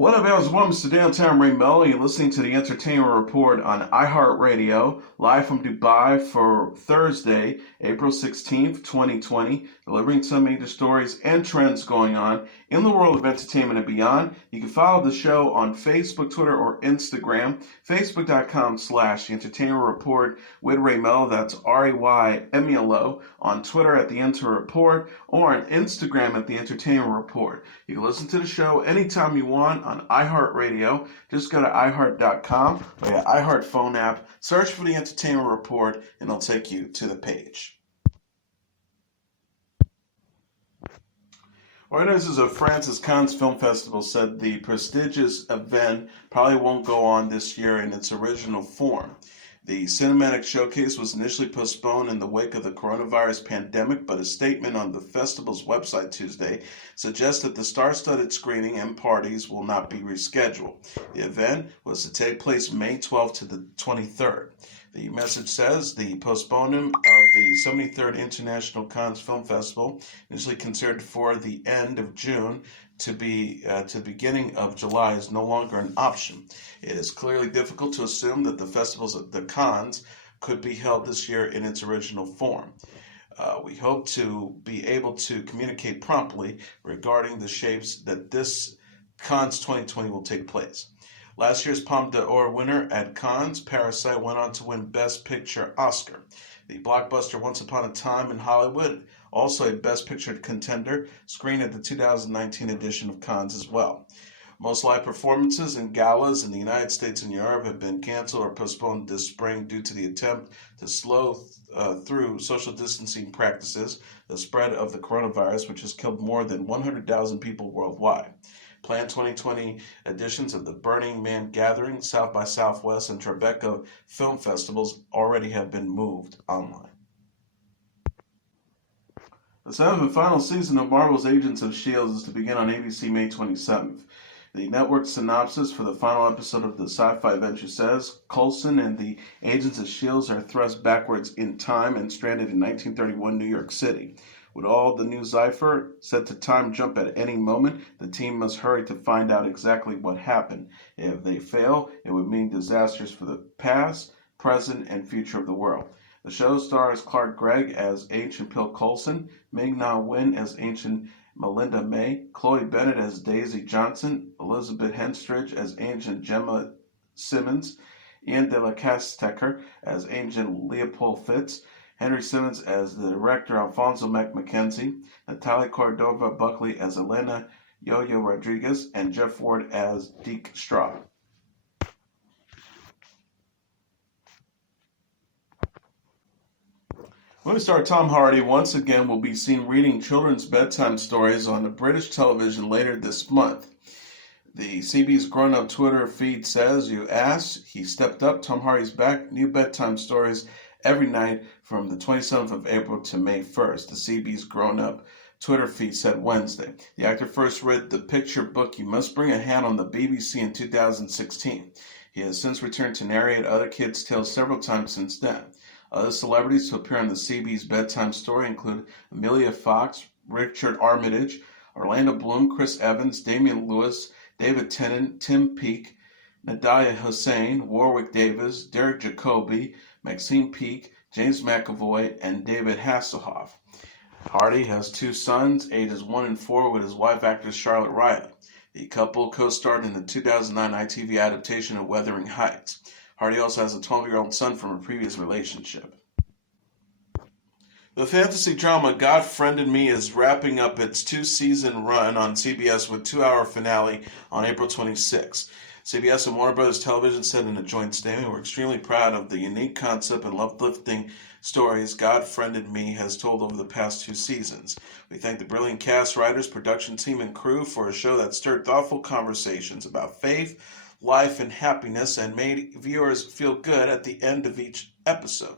What up, guys? Welcome to Downtown Ray Melo. You're listening to the Entertainment Report on iHeartRadio, live from Dubai for Thursday, April 16th, 2020, delivering some major stories and trends going on in the world of entertainment and beyond. You can follow the show on Facebook, Twitter, or Instagram, facebook.com/The Entertainment Report with Ray Melo, that's RAYMELO, on Twitter at The Enter Report, or on Instagram at The Entertainment Report. You can listen to the show anytime you want on iHeartRadio. Just go to iHeart.com or your iHeart phone app, search for The Entertainment Report, and it'll take you to the page. Organizers of France's Cannes Film Festival said the prestigious event probably won't go on this year in its original form. The cinematic showcase was initially postponed in the wake of the coronavirus pandemic, but a statement on the festival's website Tuesday suggests that the star-studded screening and parties will not be rescheduled. The event was to take place May 12th to the 23rd. The message says the postponement of the 73rd International Cannes Film Festival, initially considered for the end of June to the beginning of July, is no longer an option. It is clearly difficult to assume that the festivals at the Cannes could be held this year in its original form. We hope to be able to communicate promptly regarding the shapes that this Cannes 2020 will take place. Last year's Palme d'Or winner at Cannes, Parasite, went on to win Best Picture Oscar. The blockbuster Once Upon a Time in Hollywood, also a Best Picture contender, screened at the 2019 edition of Cannes as well. Most live performances and galas in the United States and Europe have been canceled or postponed this spring due to the attempt to slow through social distancing practices, the spread of the coronavirus, which has killed more than 100,000 people worldwide. Planned 2020 editions of the Burning Man Gathering, South by Southwest, and Tribeca film festivals already have been moved online. The seventh and final season of Marvel's Agents of S.H.I.E.L.D. is to begin on ABC May 27th. The network synopsis for the final episode of the sci-fi adventure says, Coulson and the Agents of S.H.I.E.L.D. are thrust backwards in time and stranded in 1931 New York City. With all the new Cypher set to time jump at any moment, the team must hurry to find out exactly what happened. If they fail, it would mean disasters for the past, present, and future of the world. The show stars Clark Gregg as Ancient Bill Coulson, Ming-Na Wen as Ancient Melinda May, Chloe Bennett as Daisy Johnson, Elizabeth Henstridge as Ancient Gemma Simmons, Ian de la Castecker as Ancient Leopold Fitz, Henry Simmons as the director Alfonso McMackenzie, Natalia Cordova Buckley as Elena Yo-Yo Rodriguez, and Jeff Ward as Deke Straw. Movie star Tom Hardy once again will be seen reading children's bedtime stories on the British television later this month. The CB's grown-up Twitter feed says, you asked, he stepped up, Tom Hardy's back, new bedtime stories every night from the 27th of April to May 1st, the CB's grown-up Twitter feed said Wednesday. The actor first read the picture book You Must Bring a Hand on the BBC in 2016. He has since returned to narrate other kids' tales several times since then. Other celebrities who appear on the CB's bedtime story include Amelia Fox, Richard Armitage, Orlando Bloom, Chris Evans, Damian Lewis, David Tennant, Tim Peake, Nadia Hussain, Warwick Davis, Derek Jacobi, Maxine Peake, James McAvoy, and David Hasselhoff. Hardy has two sons, ages 1 and 4, with his wife, actress Charlotte Riley. The couple co-starred in the 2009 ITV adaptation of Wuthering Heights. Hardy also has a 12-year-old son from a previous relationship. The fantasy drama God Friended Me is wrapping up its 2-season run on CBS with 2-hour finale on April 26. CBS and Warner Bros. Television said in a joint statement, we're extremely proud of the unique concept and uplifting stories God Friended Me has told over the past 2 seasons. We thank the brilliant cast, writers, production team, and crew for a show that stirred thoughtful conversations about faith, life, and happiness and made viewers feel good at the end of each episode.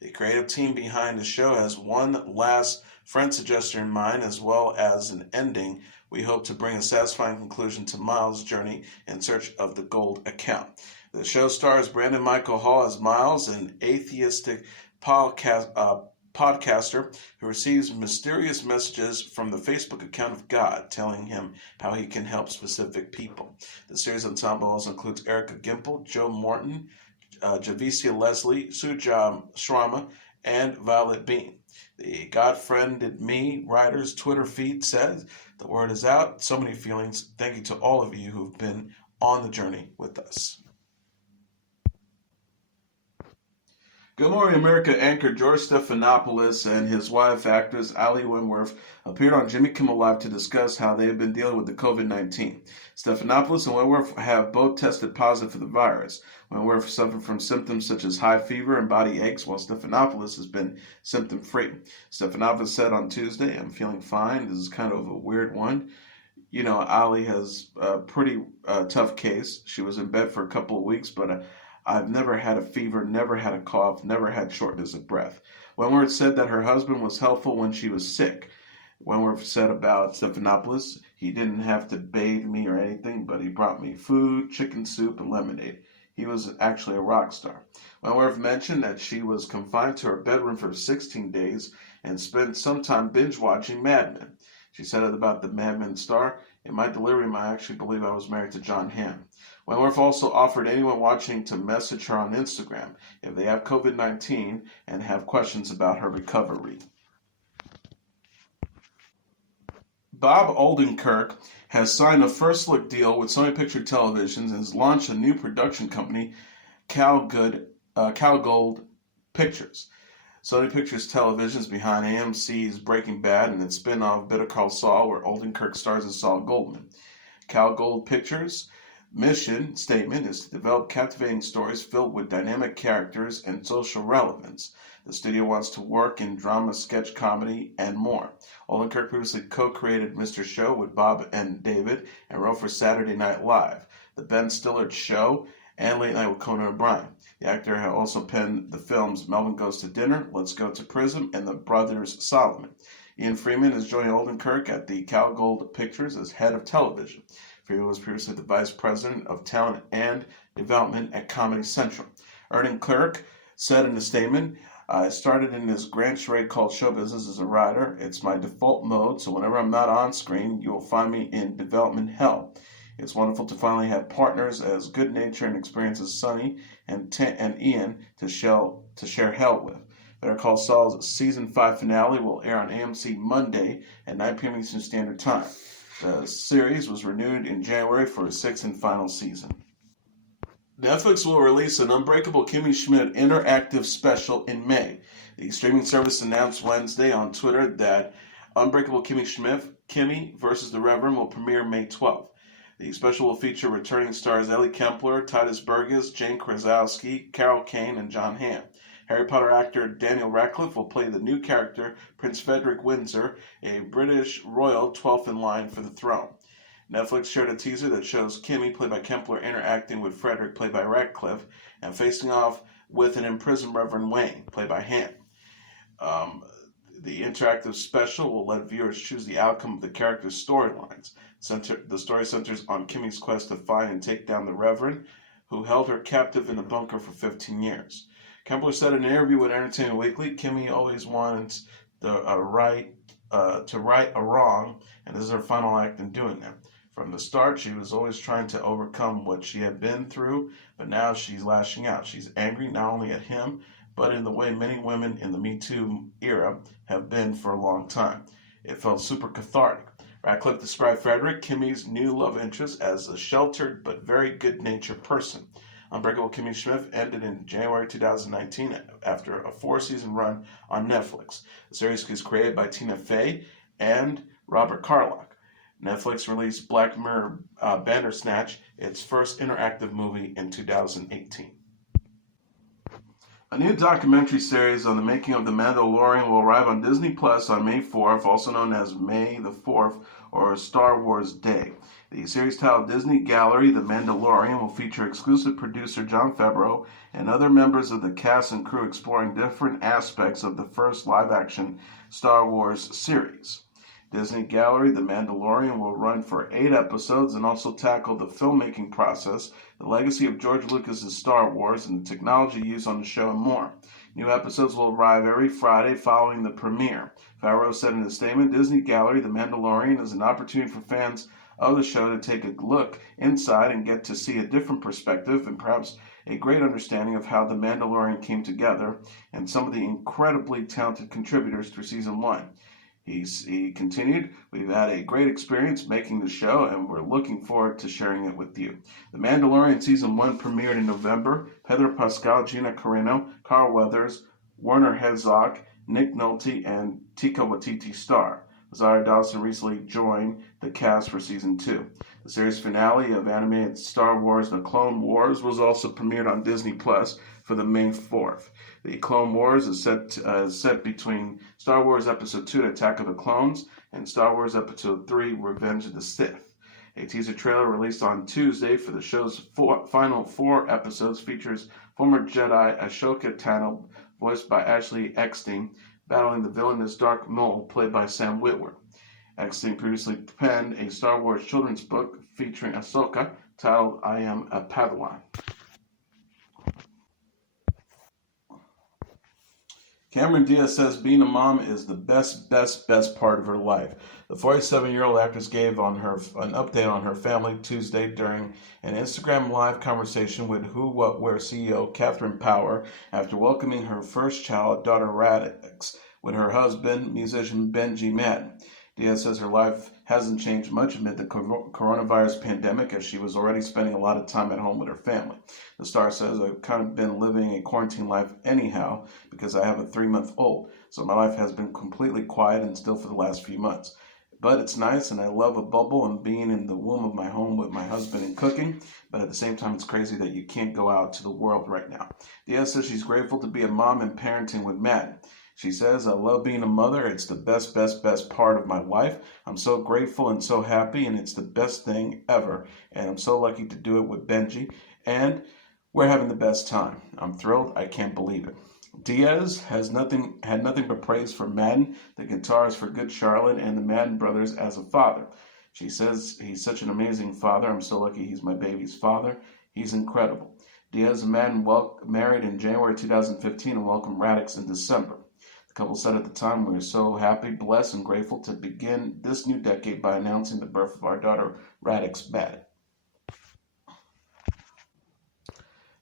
The creative team behind the show has one last friend suggestion in mind, as well as an ending. We hope to bring a satisfying conclusion to Miles' journey in search of the gold account. The show stars Brandon Michael Hall as Miles, an atheistic podcaster who receives mysterious messages from the Facebook account of God telling him how he can help specific people. The series ensemble also includes Erica Gimple, Joe Morton, Javicia Leslie, Suja Shrama, and Violet Bean. The God Friended Me writer's Twitter feed says, "The word is out. So many feelings. Thank you to all of you who've been on the journey with us." Good Morning America anchor George Stephanopoulos and his wife, actress Ali Wentworth, appeared on Jimmy Kimmel Live to discuss how they have been dealing with the COVID-19. Stephanopoulos and Wentworth have both tested positive for the virus. Wentworth suffered from symptoms such as high fever and body aches, while Stephanopoulos has been symptom-free. Stephanopoulos said on Tuesday, "I'm feeling fine. This is kind of a weird one. You know, Ali has a pretty tough case. She was in bed for a couple of weeks, but I've never had a fever, never had a cough, never had shortness of breath." Wentworth said that her husband was helpful when she was sick. Wentworth said about Stephanopoulos, "He didn't have to bathe me or anything, but he brought me food, chicken soup, and lemonade. He was actually a rock star." Wentworth mentioned that she was confined to her bedroom for 16 days and spent some time binge-watching Mad Men. She said about the Mad Men star, "In my delirium, I actually believe I was married to John Hamm." Wentworth also offered anyone watching to message her on Instagram if they have COVID-19 and have questions about her recovery. Bob Odenkirk has signed a first-look deal with Sony Picture Televisions and has launched a new production company, Calgold Pictures. Sony Pictures Television is behind AMC's Breaking Bad and its spin-off Better Call Saul, where Odenkirk stars as Saul Goldman. Calgold Pictures' mission statement is to develop captivating stories filled with dynamic characters and social relevance. The studio wants to work in drama, sketch comedy, and more. Odenkirk previously co-created Mr. Show with Bob and David and wrote for Saturday Night Live, The Ben Stiller Show, and Late Night with Conan O'Brien. The actor had also penned the films Melvin Goes to Dinner, Let's Go to Prison, and The Brothers Solomon. Ian Freeman is joining Odenkirk at the Calgold Pictures as head of television. Freeman was previously the vice president of talent and development at Comedy Central. Odenkirk said in a statement, "I started in this grand charade called show business as a writer. It's my default mode, so whenever I'm not on screen, you will find me in development hell. It's wonderful to finally have partners as good nature and experience as Sonny and Ian to share hell with." Better Call Saul's season 5 finale will air on AMC Monday at 9 p.m. Eastern Standard Time. The series was renewed in January for a 6th and final season. Netflix will release an Unbreakable Kimmy Schmidt interactive special in May. The streaming service announced Wednesday on Twitter that Unbreakable Kimmy Schmidt, Kimmy vs. the Reverend, will premiere May 12th. The special will feature returning stars Ellie Kempler, Titus Burgess, Jane Krasowski, Carol Kane, and John Hamm. Harry Potter actor Daniel Radcliffe will play the new character, Prince Frederick Windsor, a British royal 12th in line for the throne. Netflix shared a teaser that shows Kimmy, played by Kempler, interacting with Frederick, played by Radcliffe, and facing off with an imprisoned Reverend Wayne, played by Hamm. The interactive special will let viewers choose the outcome of the characters' storylines. The story centers on Kimmy's quest to find and take down the Reverend, who held her captive in a bunker for 15 years. Kempler said in an interview with Entertainment Weekly, "Kimmy always wants to right a wrong, and this is her final act in doing that. From the start, she was always trying to overcome what she had been through, but now she's lashing out. She's angry not only at him, but in the way many women in the Me Too era have been for a long time. It felt super cathartic." Radcliffe described Frederick, Kimmy's new love interest, as a sheltered but very good-natured person. Unbreakable Kimmy Schmidt ended in January 2019 after a 4-season run on Netflix. The series is created by Tina Fey and Robert Carlock. Netflix released Black Mirror Bandersnatch, its first interactive movie, in 2018. A new documentary series on the making of The Mandalorian will arrive on Disney Plus on May 4th, also known as May the 4th or Star Wars Day. The series titled Disney Gallery The Mandalorian will feature exclusive producer Jon Favreau and other members of the cast and crew exploring different aspects of the first live-action Star Wars series. Disney Gallery The Mandalorian will run for 8 episodes and also tackle the filmmaking process, the legacy of George Lucas's Star Wars, and the technology used on the show and more. New episodes will arrive every Friday following the premiere. Favreau said in a statement, Disney Gallery, The Mandalorian is an opportunity for fans of the show to take a look inside and get to see a different perspective and perhaps a great understanding of how The Mandalorian came together and some of the incredibly talented contributors through season 1. He continued, we've had a great experience making the show and we're looking forward to sharing it with you. The Mandalorian Season 1 premiered in November. Pedro Pascal, Gina Carano, Carl Weathers, Werner Herzog, Nick Nolte, and Taika Waititi star. Rosario Dawson recently joined the cast for Season 2. The series finale of animated Star Wars The Clone Wars was also premiered on Disney Plus for the May 4th. The Clone Wars is set between Star Wars Episode 2, Attack of the Clones, and Star Wars Episode 3, Revenge of the Sith. A teaser trailer released on Tuesday for the show's final 4 episodes features former Jedi Ashoka Tano, voiced by Ashley Eckstein, battling the villainous Darth Maul, played by Sam Witwer. Eckstein previously penned a Star Wars children's book featuring Ahsoka titled I Am a Padawan. Cameron Diaz says being a mom is the best part of her life. The 47-year-old actress gave an update on her family Tuesday during an Instagram Live conversation with Who What Where CEO Catherine Power after welcoming her first child, daughter Radix, with her husband, musician Benji Madden. Diaz says her life hasn't changed much amid the coronavirus pandemic as she was already spending a lot of time at home with her family. The star says, I've kind of been living a quarantine life anyhow because I have a 3-month-old, so my life has been completely quiet and still for the last few months. But it's nice and I love a bubble and being in the womb of my home with my husband and cooking, but at the same time it's crazy that you can't go out to the world right now. Diaz says she's grateful to be a mom and parenting with Madden. She says, I love being a mother. It's the best part of my life. I'm so grateful and so happy, and it's the best thing ever. And I'm so lucky to do it with Benji, and we're having the best time. I'm thrilled. I can't believe it. Diaz had nothing but praise for Madden, the guitarist for Good Charlotte, and the Madden brothers as a father. She says, he's such an amazing father. I'm so lucky he's my baby's father. He's incredible. Diaz and Madden married in January 2015 and welcomed Radix in December. The couple said at the time, we are so happy, blessed, and grateful to begin this new decade by announcing the birth of our daughter, Radix Madden.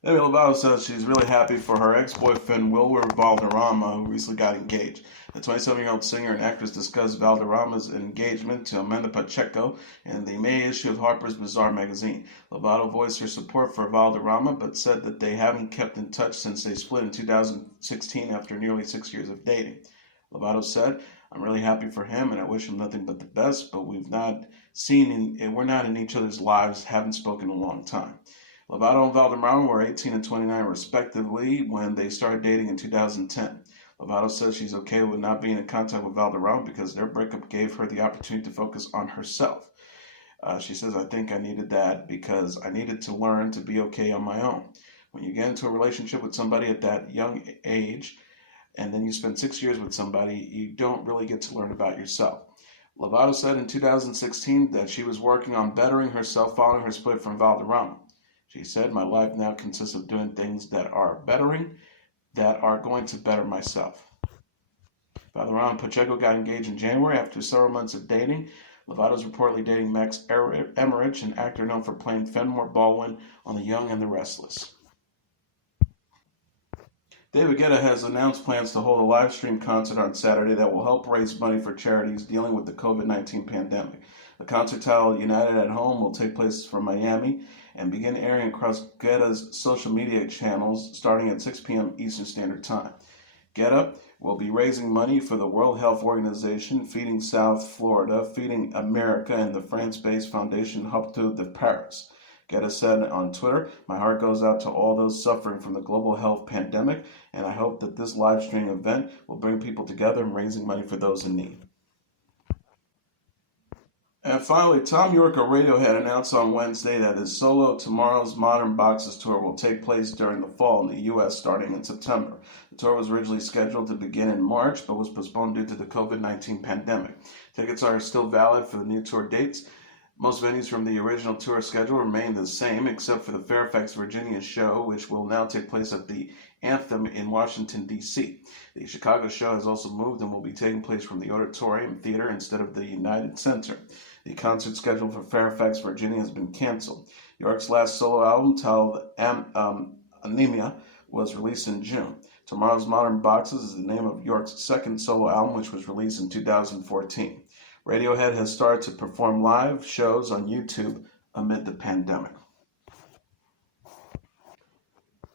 Demi Lovato says she's really happy for her ex-boyfriend, Wilmer Valderrama, who recently got engaged. The 27-year-old singer and actress discussed Valderrama's engagement to Amanda Pacheco in the May issue of Harper's Bazaar magazine. Lovato voiced her support for Valderrama, but said that they haven't kept in touch since they split in 2016 after nearly 6 years of dating. Lovato said, I'm really happy for him and I wish him nothing but the best, but we're not in each other's lives, haven't spoken in a long time. Lovato and Valderrama were 18 and 29 respectively when they started dating in 2010. Lovato says she's okay with not being in contact with Valderrama because their breakup gave her the opportunity to focus on herself. She says, I think I needed that because I needed to learn to be okay on my own. When you get into a relationship with somebody at that young age and then you spend 6 years with somebody, you don't really get to learn about yourself. Lovato said in 2016 that she was working on bettering herself following her split from Valderrama. She said, my life now consists of doing things that are going to better myself. Valderrama and Pacheco got engaged in January after several months of dating. Lovato is reportedly dating Max Emmerich, an actor known for playing Fenimore Baldwin on The Young and the Restless. David Guetta has announced plans to hold a live stream concert on Saturday that will help raise money for charities dealing with the COVID-19 pandemic. The concert titled United at Home will take place from Miami and begin airing across Guetta's social media channels starting at 6 p.m. Eastern Standard Time. Guetta will be raising money for the World Health Organization, Feeding South Florida, Feeding America, and the France-based foundation Hôpitaux de Paris. Guetta said on Twitter, my heart goes out to all those suffering from the global health pandemic, and I hope that this live stream event will bring people together and raising money for those in need. And finally, Thom Yorke of Radiohead announced on Wednesday that his solo Tomorrow's Modern Boxes tour will take place during the fall in the U.S. starting in September. The tour was originally scheduled to begin in March, but was postponed due to the COVID-19 pandemic. Tickets are still valid for the new tour dates. Most venues from the original tour schedule remain the same, except for the Fairfax, Virginia show, which will now take place at the Anthem in Washington, D.C. The Chicago show has also moved and will be taking place from the Auditorium Theater instead of the United Center. The concert schedule for Fairfax, Virginia has been canceled. York's last solo album, titled Anemia, was released in June. Tomorrow's Modern Boxes is the name of York's second solo album, which was released in 2014. Radiohead has started to perform live shows on YouTube amid the pandemic.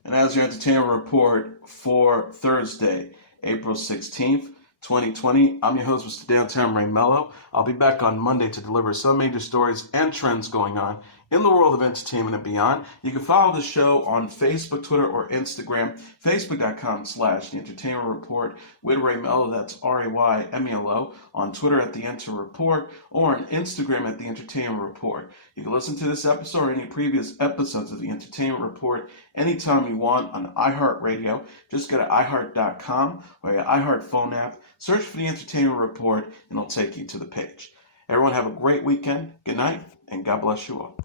And as your entertainment report for Thursday, April 16th, 2020, I'm your host, Mr. Downtown Melo. I'll be back on Monday to deliver some major stories and trends going on in the world of entertainment and beyond. You can follow the show on Facebook, Twitter, or Instagram. Facebook.com/The Entertainment Report with Ray Melo, that's RAYMELO. On Twitter at The Enter Report, or on Instagram at The Entertainment Report. You can listen to this episode or any previous episodes of The Entertainment Report anytime you want on iHeartRadio. Just go to iHeart.com or your iHeart phone app, search for The Entertainment Report, and it'll take you to the page. Everyone have a great weekend, good night, and God bless you all.